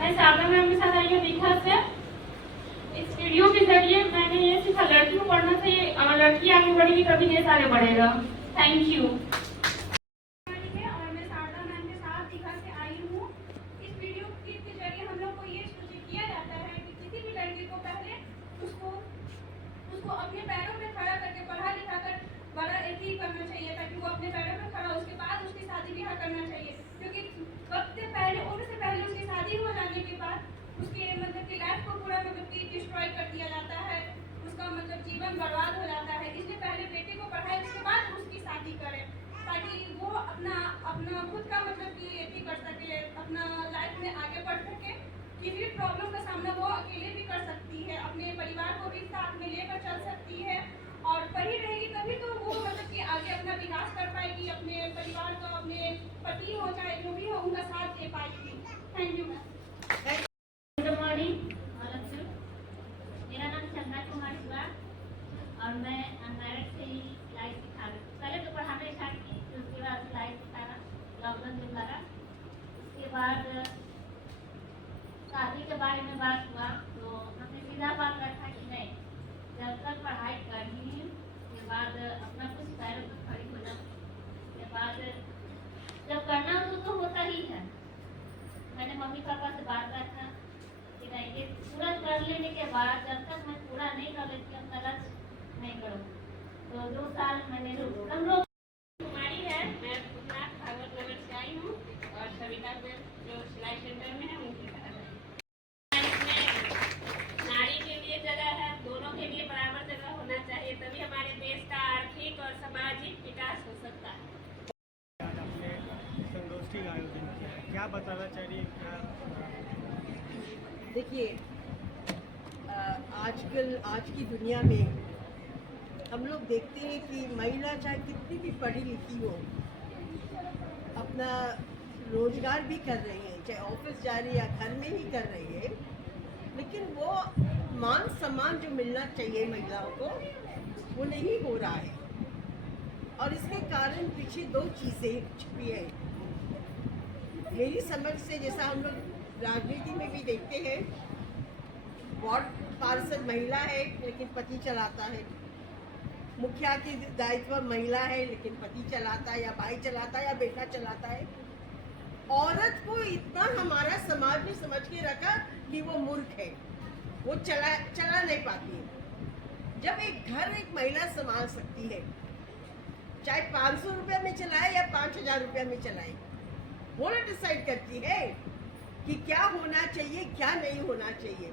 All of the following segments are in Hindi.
मैं शारदा मैम के साथ आई हूँ दीघा से। इस वीडियो के जरिए मैंने ये सीखा, लड़की को पढ़ना चाहिए और लड़की आगे बढ़ेगी तभी देश आगे बढ़ेगा। Thank you. और मैं शारदा मैम के साथ दीघा से आई हूँ। इस वीडियो के जरिए हम लोग को ये सूचित किया जाता है कि किसी भी लड़की को पहले उसको अपने पैरों में खड़ा करके पढ़ा लिखा कर बड़ा एथी करना चाहिए, ताकि वो अपने पैरों में खड़ा हो, उसके बाद उसकी शादी ब्याह करना चाहिए। क्योंकि वक्त से पहले, उम्र से पहले उसकी शादी हो जाने के बाद उसके मतलब कि लाइफ को पूरा मतलब कि डिस्ट्रॉय कर दिया जाता है, उसका मतलब जीवन बर्बाद हो जाता है। इसलिए पहले बेटे को पढ़ाए, उसके बाद उसकी शादी करें, ताकि वो अपना खुद का मतलब कि एथी कर सके, अपना लाइफ में आगे बढ़ सके। किसी भी प्रॉब्लम का सामना वो अकेले भी कर सकती है, अपने परिवार को भी साथ में लेकर चल सकती है। और पढ़ी रहेगी तभी तो वो मतलब कि आगे अपना विकास कर पाएगी, अपने परिवार का, अपने पति हो चाहे जो भी हो उनका साथ दे पाएगी। Thank you ma'am. Good morning all of you. मेरा नाम चंदा कुमार हुआ और मैं अनमैरिड से ही सिलाई सिखा रही हूँ। पहले तो पढ़ाना स्टार्ट की, फिर उसके बाद सिलाई सिखाना लॉकडाउन में लगा। उसके बाद शादी के बारे में बात हुआ तो हमने सीधा बात रखा कि नहीं, जब तक पढ़ाई करनी है उसके बाद अपना कुछ पैरों पर खड़ी हो जाओ। उसके बाद जब करना हो तो होता ही है। मैंने मम्मी पापा से बात रखा कि नहीं, ये पूरा कर लेने के बाद जब तक मैं पूरा नहीं कर लेती अपना लक्ष्य नहीं करूँगी। तो 2 साल मैंने हम लोग कुमारी है, मैं भूतनाथ भागवत नगर से आई हूँ और सविता मैम जो सिलाई सेंटर में है उनकी तरह है। नारी के लिए जगह है, दोनों के लिए बराबर जगह होना चाहिए, तभी हमारे देश का आर्थिक और सामाजिक विकास हो सकता है। आपने संगोष्ठी का आयोजन किया है, क्या बताना चाहिए? क्या देखिए, आजकल आज की दुनिया में हम लोग देखते हैं कि महिला चाहे कितनी भी पढ़ी लिखी हो, अपना रोजगार भी कर रही है, चाहे ऑफिस जा रही है या घर में ही कर रही है, लेकिन वो मान सम्मान जो मिलना चाहिए महिलाओं को वो नहीं हो रहा है। और इसके कारण पीछे 2 चीज़ें छुपी है मेरी समझ से। जैसा हम लोग राजनीति में भी देखते हैं, वार्ड पार्षद महिला है लेकिन पति चलाता है, मुखिया की दायित्व महिला है लेकिन पति चलाता है या भाई चलाता है या बेटा चलाता है। औरत को इतना हमारा समाज ने समझ के रखा कि वो मूर्ख है, वो चला नहीं पाती है। जब एक घर एक महिला संभाल सकती है, चाहे 500 रुपये में चलाए या 5000 रुपये में चलाए, वो ना डिसाइड करती है कि क्या होना चाहिए क्या नहीं होना चाहिए।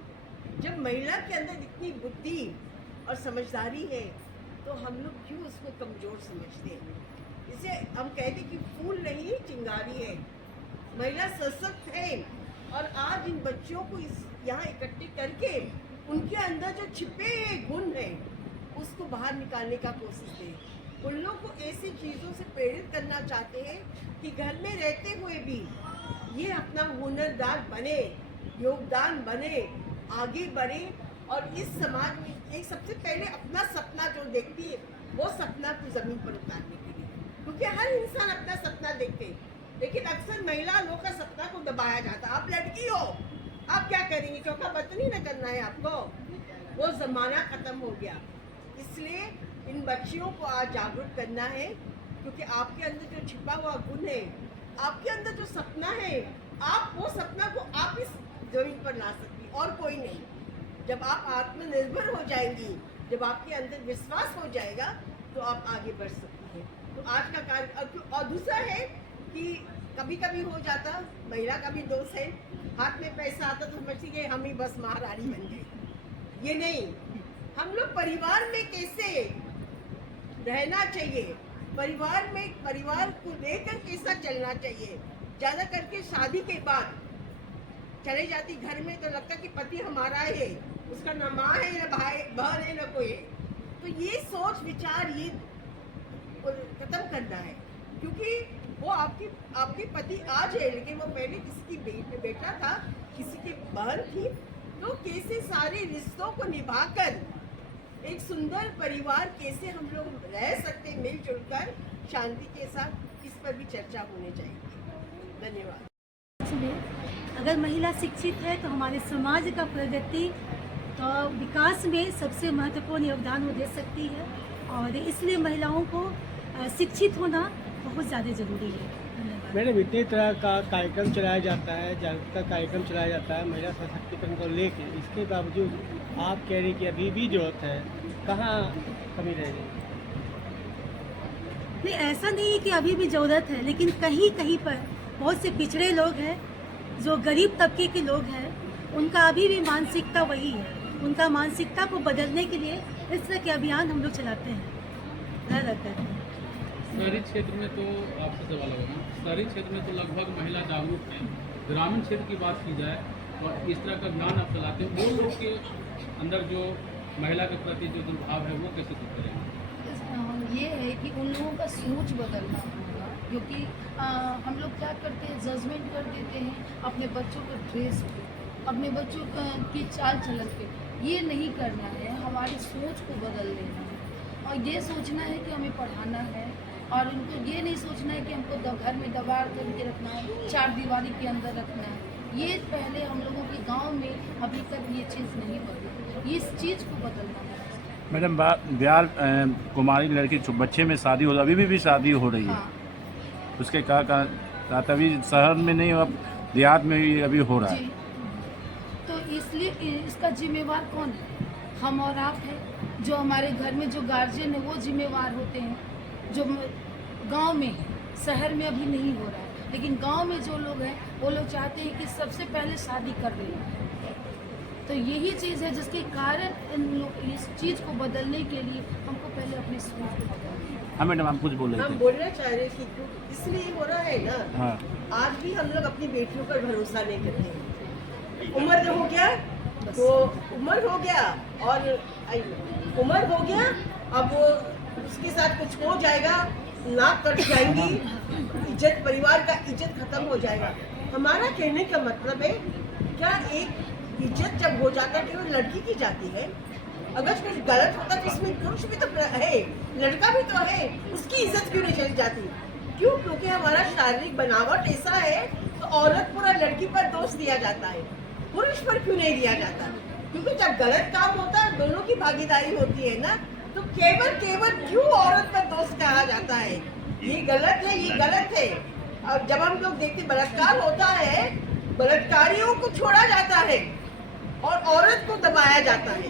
जब महिला के अंदर इतनी बुद्धि और समझदारी है तो हम लोग क्यों उसको कमजोर समझते हैं? इसे हम कहते कि फूल नहीं चिंगारी है। महिला सशक्त है और आज इन बच्चों को यहाँ इकट्ठे करके उनके अंदर जो छिपे गुण हैं उसको बाहर निकालने का कोशिश है। उन लोग को ऐसी चीज़ों से प्रेरित करना चाहते हैं कि घर में रहते हुए भी ये अपना हुनरदार बने, योगदान बने, आगे बढ़े और इस समाज में एक सबसे पहले अपना सपना जो देखती है वो सपना को ज़मीन पर उतारने के लिए, क्योंकि हर इंसान अपना सपना देखते हैं, लेकिन अक्सर महिला लोग का सपना को दबाया जाता है। आप लड़की हो, आप क्या करेंगी, चौका बर्तन न करना है आपको, वो ज़माना ख़त्म हो गया। इसलिए इन बच्चियों को आज जागरूक करना है, क्योंकि आपके अंदर जो छिपा हुआ गुण है, आपके अंदर जो सपना है, आप वो सपना को आप इस जमीन पर ला सकती, और कोई नहीं। जब आप आत्मनिर्भर हो जाएंगी, जब आपके अंदर विश्वास हो जाएगा तो आप आगे बढ़ सकती हैं। तो आज का कार्य, और दूसरा है कि कभी कभी हो जाता, महिला का भी दोष है, हाथ में पैसा आता तो समझती है हम ही बस महारानी बन गए। ये नहीं, हम लोग परिवार में कैसे रहना चाहिए, परिवार में परिवार को लेकर कैसा चलना चाहिए। ज़्यादा करके शादी के बाद चले जाती घर में तो लगता कि पति हमारा है, उसका न माँ है न भाई बहन है न कोई है। तो ये सोच विचार ये खत्म करना है, क्योंकि वो आपके पति आज है लेकिन वो पहले किसी की बेटा था, किसी की बहन थी। तो कैसे सारे रिश्तों को निभाकर एक सुंदर परिवार कैसे हम लोग रह सकते मिलजुल कर शांति के साथ, इस पर भी चर्चा होनी चाहिए। धन्यवाद। अगर महिला शिक्षित है तो हमारे समाज का प्रगति तो विकास में सबसे महत्वपूर्ण योगदान वो दे सकती है, और इसलिए महिलाओं को शिक्षित होना बहुत ज़्यादा ज़रूरी है। धन्यवाद। मैडम, इतनी तरह का कार्यक्रम चलाया जाता है, जागरूकता कार्यक्रम चलाया जाता है महिला सशक्तिकरण को लेके, इसके बावजूद आप कह रही कि अभी भी जरूरत है, कहाँ कमी रह गई? नहीं, ऐसा नहीं है कि अभी भी ज़रूरत है, लेकिन कहीं कहीं पर बहुत से पिछड़े लोग हैं, जो गरीब तबके के लोग हैं, उनका अभी भी मानसिकता वही है। उनका मानसिकता को बदलने के लिए इस तरह के अभियान हम लोग चलाते हैं रह रह कर। शहरी क्षेत्र में तो आपसे सवाल होगा, शहरी क्षेत्र में तो लगभग महिला जागरूक है। ग्रामीण क्षेत्र की बात की जाए और इस तरह का ज्ञान आप चलाते हो, वो लोग के अंदर जो महिला के प्रति जो दुर्भाव है वो कैसे दूर करेंगे? ये है कि उन लोगों का सोच बदलना होगा, क्योंकि हम लोग क्या करते हैं, जजमेंट कर देते हैं अपने बच्चों के ड्रेस पे, अपने बच्चों की चाल चलन पे। ये नहीं करना है, हमारी सोच को बदल देना है और ये सोचना है कि हमें पढ़ाना है, और उनको ये नहीं सोचना है कि हमको घर में दबा करके रखना है, चार दीवारी के अंदर रखना है। ये पहले हम लोगों के गांव में अभी तक ये चीज़ नहीं बदली, इस चीज़ को बदलना है। मैडम, ब्याल कुमारी लड़की बच्चे में शादी हो, अभी भी शादी हो रही है। हाँ। उसके क्या अभी शहर में नहीं, अब देहात में भी अभी हो रहा है। जी, तो इसलिए इसका जिम्मेवार कौन है? हम और आप हैं। जो हमारे घर में जो गार्जियन है वो जिम्मेवार होते हैं, जो गांव में है। शहर में अभी नहीं हो रहा है, लेकिन गांव में जो लोग हैं वो लोग चाहते हैं कि सबसे पहले शादी कर दें। तो यही चीज़ है जिसके कारण इस चीज़ को बदलने के लिए हमको पहले अपनी सोच को बदलना है। हाँ मैडम, आप कुछ बोल रहे हम थे। बोलना चाह रहे हैं कि इसलिए हो रहा है ना, हाँ, आज भी हम लोग अपनी बेटियों पर भरोसा नहीं करते। उम्र हो गया तो उम्र हो गया, और उम्र हो गया, अब वो उसके साथ कुछ हो जाएगा, नाक कट जाएंगी, इज्जत, परिवार का इज्जत खत्म हो जाएगा। हमारा कहने का मतलब है, क्या एक इज्जत जब हो जाता है केवल लड़की की जाती है? अगर कुछ गलत होता तो इसमें पुरुष भी तो है, लड़का भी तो है, उसकी इज्जत क्यों नहीं चली जाती? क्यों? क्योंकि हमारा शारीरिक बनावट ऐसा है, तो औरत पूरा लड़की पर दोष दिया जाता है, पुरुष पर क्यों नहीं दिया जाता? क्योंकि जब गलत काम होता है दोनों की भागीदारी होती है ना, तो केवल क्यों औरत पर दोष कहा जाता है? ये गलत है, ये गलत है। अब जब हम लोग देखते बलात्कार होता है, बलात्कारियों को छोड़ा जाता है और औरत को दबाया जाता है।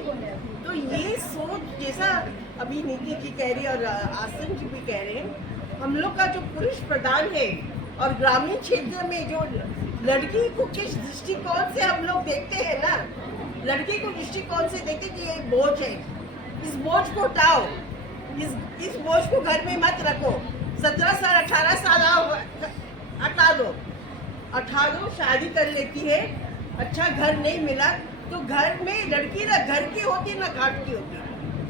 तो ये सोच, जैसा अभी नीति जी कह रही है और आसन जी भी कह रहे हैं, हम लोग का जो पुरुष प्रधान है और ग्रामीण क्षेत्र में जो लड़की को किस दृष्टिकोण से हम लोग देखते हैं ना, लड़की को दृष्टिकोण से देखते कि ये बोझ है, इस बोझ को हटाओ, इस बोझ को घर में मत रखो। 17 साल 18 साल हटा दो, शादी कर लेती है, अच्छा घर नहीं मिला तो घर में लड़की ना घर की होती ना घाट की होती,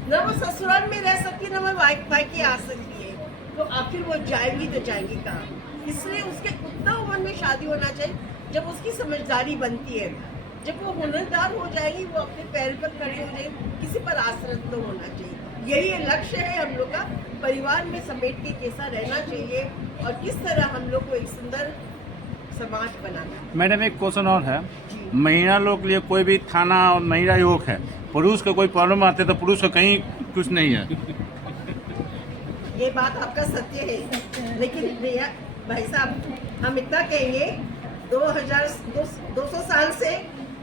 न वो ससुराल में रह सकती न वो भाई की आ सकती है, तो आखिर वो जाएंगी तो जाएंगी कहाँ? इसलिए उसके उतना उम्र में शादी होना चाहिए जब उसकी समझदारी बनती है, जब वो हुनरदार हो जाएगी, वो अपने पैर पर खड़ी हो जाएगी, किसी पर आश्रित न होना चाहिए। यही लक्ष्य है हम लोग का, परिवार में समेट के कैसा रहना चाहिए और किस तरह हम लोग को एक सुंदर समाज बनाना। मैडम, एक क्वेश्चन और है, महिला लोग के लिए कोई भी थाना और महिला योग है, पुरुष को कोई प्रॉब्लम आते तो पुरुष को कहीं कुछ नहीं है। ये बात आपका सत्य है, लेकिन भैया भाई साहब, हम इतना कहेंगे, 200 साल से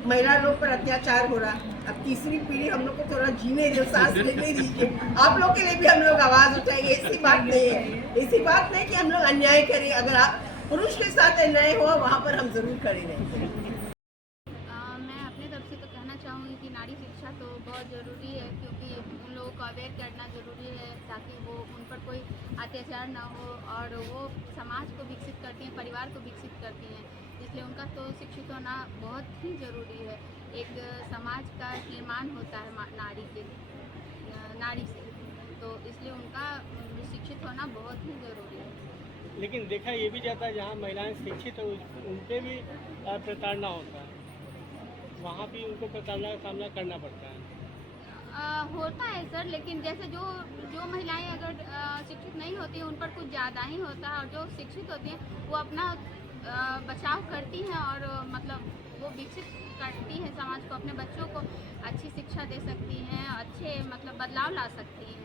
महिला लोग पर अत्याचार हो रहा, अब तीसरी पीढ़ी हम लोग को थोड़ा जीने दो, सांस लेने दीजिए। आप लोग के लिए भी हम लोग आवाज उठाएंगे, ऐसी बात नहीं है, ऐसी बात नहीं कि हम लोग अन्याय करें। अगर आप पुरुष के साथ अन्याय हो, वहाँ पर हम जरूर खड़े रहेंगे। मैं अपने तरफ से तो कहना चाहूँगी कि नारी शिक्षा तो बहुत ज़रूरी है, क्योंकि उन लोगों को अवेयर करना ज़रूरी है ताकि वो उन पर कोई अत्याचार ना हो, और वो समाज को विकसित करती हैं, परिवार को विकसित करती हैं, इसलिए उनका तो शिक्षित होना बहुत ही ज़रूरी है। एक समाज का निर्माण होता है नारी से, तो इसलिए उनका शिक्षित होना बहुत ही ज़रूरी है। लेकिन देखा ये भी जाता है, जहाँ महिलाएं शिक्षित है उनके भी प्रताड़ना होता है, वहाँ भी उनको प्रताड़ना का सामना करना पड़ता है। होता है सर, लेकिन जैसे जो महिलाएं अगर शिक्षित नहीं होती हैं उन पर कुछ ज़्यादा ही होता है, और जो शिक्षित होती हैं वो अपना बचाव करती हैं और मतलब अपने बच्चों को अच्छी शिक्षा दे सकती हैं, अच्छे मतलब बदलाव ला सकती हैं।